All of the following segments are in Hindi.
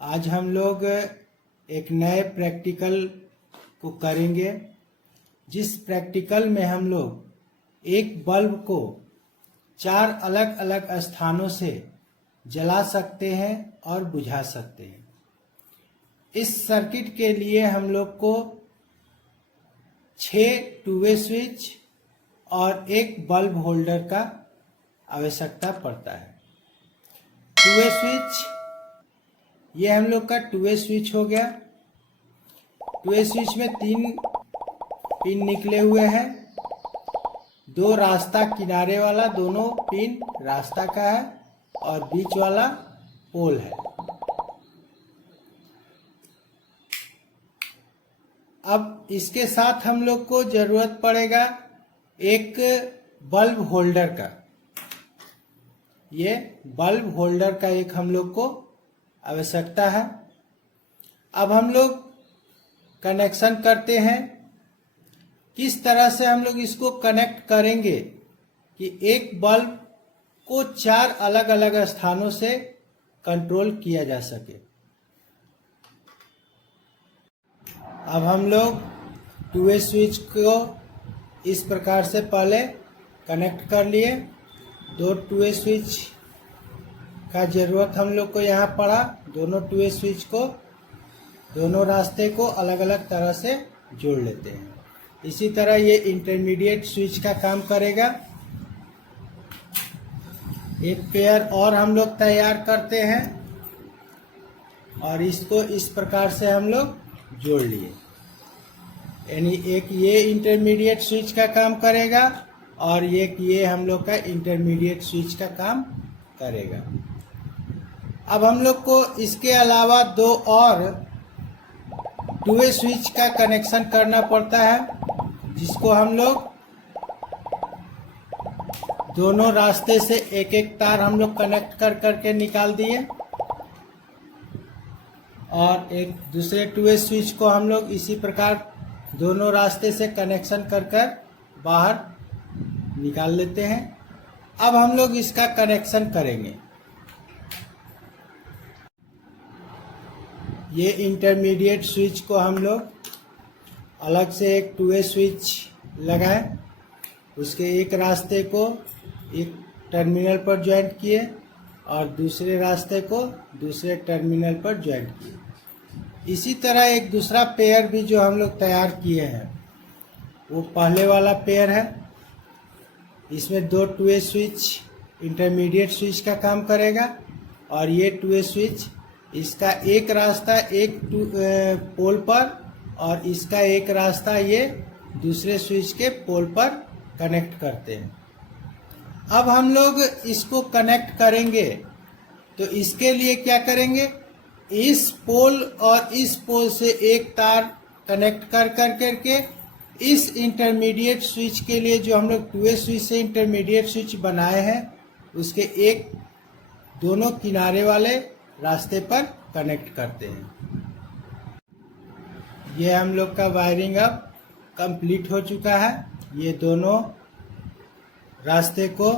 आज हम लोग एक नए प्रैक्टिकल को करेंगे, जिस प्रैक्टिकल में हम लोग एक बल्ब को 4 अलग अलग स्थानों से जला सकते हैं और बुझा सकते हैं। इस सर्किट के लिए हम लोग को 6 टू-वे स्विच और एक बल्ब होल्डर का आवश्यकता पड़ता है। टू-वे स्विच, ये हम लोग का टू-वे स्विच हो गया। टू-वे स्विच में 3 पिन निकले हुए हैं, 2 रास्ता किनारे वाला, दोनों पिन रास्ता का है और बीच वाला पोल है। अब इसके साथ हम लोग को जरूरत पड़ेगा एक बल्ब होल्डर का। ये बल्ब होल्डर का एक हम लोग को आवश्यकता है। अब हम लोग कनेक्शन करते हैं। किस तरह से हम लोग इसको कनेक्ट करेंगे कि एक बल्ब को 4 अलग अलग स्थानों से कंट्रोल किया जा सके। अब हम लोग टू-वे स्विच को इस प्रकार से पहले कनेक्ट कर लिए। 2 टू-वे स्विच का जरूरत हम लोग को यहाँ पड़ा। दोनों टू-वे स्विच को, दोनों रास्ते को अलग अलग तरह से जोड़ लेते हैं। इसी तरह ये इंटरमीडिएट स्विच का काम करेगा। एक पेयर और हम लोग तैयार करते हैं और इसको इस प्रकार से हम लोग जोड़ लिए। यानी एक ये इंटरमीडिएट स्विच का काम करेगा और एक ये हम लोग का इंटरमीडिएट स्विच का काम करेगा। अब हम लोग को इसके अलावा 2 और टू-वे स्विच का कनेक्शन करना पड़ता है, जिसको हम लोग दोनों रास्ते से एक एक तार हम लोग कनेक्ट कर करके निकाल दिए और एक दूसरे टू-वे स्विच को हम लोग इसी प्रकार दोनों रास्ते से कनेक्शन कर बाहर निकाल लेते हैं। अब हम लोग इसका कनेक्शन करेंगे। ये इंटरमीडिएट स्विच को हम लोग अलग से एक टू-वे स्विच लगाएं, उसके एक रास्ते को एक टर्मिनल पर ज्वाइंट किए और दूसरे रास्ते को दूसरे टर्मिनल पर ज्वाइंट किए। इसी तरह एक दूसरा पेयर भी जो हम लोग तैयार किए हैं, वो पहले वाला पेयर है। इसमें 2 टू-वे स्विच इंटरमीडिएट स्विच का काम करेगा और ये टू-वे स्विच, इसका एक रास्ता एक पोल पर और इसका एक रास्ता ये दूसरे स्विच के पोल पर कनेक्ट करते हैं। अब हम लोग इसको कनेक्ट करेंगे तो इसके लिए क्या करेंगे, इस पोल और इस पोल से एक तार कनेक्ट कर करके इस इंटरमीडिएट स्विच के लिए जो हम लोग टू-वे स्विच से इंटरमीडिएट स्विच बनाए हैं, उसके एक दोनों किनारे वाले रास्ते पर कनेक्ट करते हैं। ये हम लोग का वायरिंग अब कंप्लीट हो चुका है। ये दोनों रास्ते को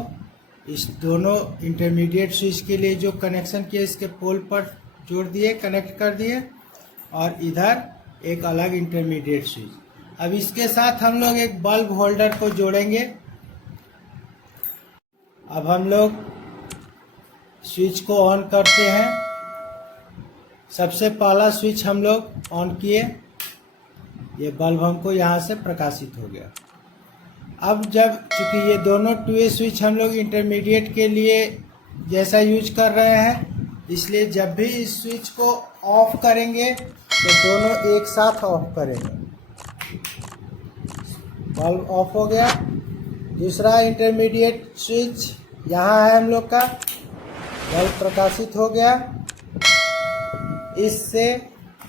इस दोनों इंटरमीडिएट स्विच के लिए जो कनेक्शन किए, इसके पोल पर जोड़ दिए, कनेक्ट कर दिए और इधर एक अलग इंटरमीडिएट स्विच। अब इसके साथ हम लोग एक बल्ब होल्डर को जोड़ेंगे। अब हम लोग स्विच को ऑन करते हैं। सबसे पहला स्विच हम लोग ऑन किए, ये बल्ब हमको यहाँ से प्रकाशित हो गया। अब जब चूंकि ये दोनों टू-वे स्विच हम लोग इंटरमीडिएट के लिए जैसा यूज कर रहे हैं, इसलिए जब भी इस स्विच को ऑफ करेंगे तो दोनों एक साथ ऑफ करेंगे। बल्ब ऑफ हो गया। दूसरा इंटरमीडिएट स्विच यहाँ है हम लोग का, बल्ब प्रकाशित हो गया, इससे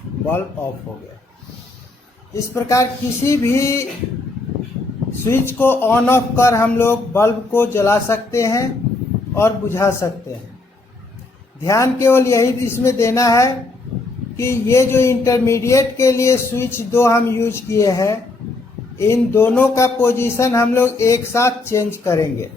बल्ब ऑफ हो गया। इस प्रकार किसी भी स्विच को ऑन ऑफ कर हम लोग बल्ब को जला सकते हैं और बुझा सकते हैं। ध्यान केवल यही इसमें देना है कि ये जो इंटरमीडिएट के लिए स्विच 2 हम यूज किए हैं, इन दोनों का पोजीशन हम लोग एक साथ चेंज करेंगे।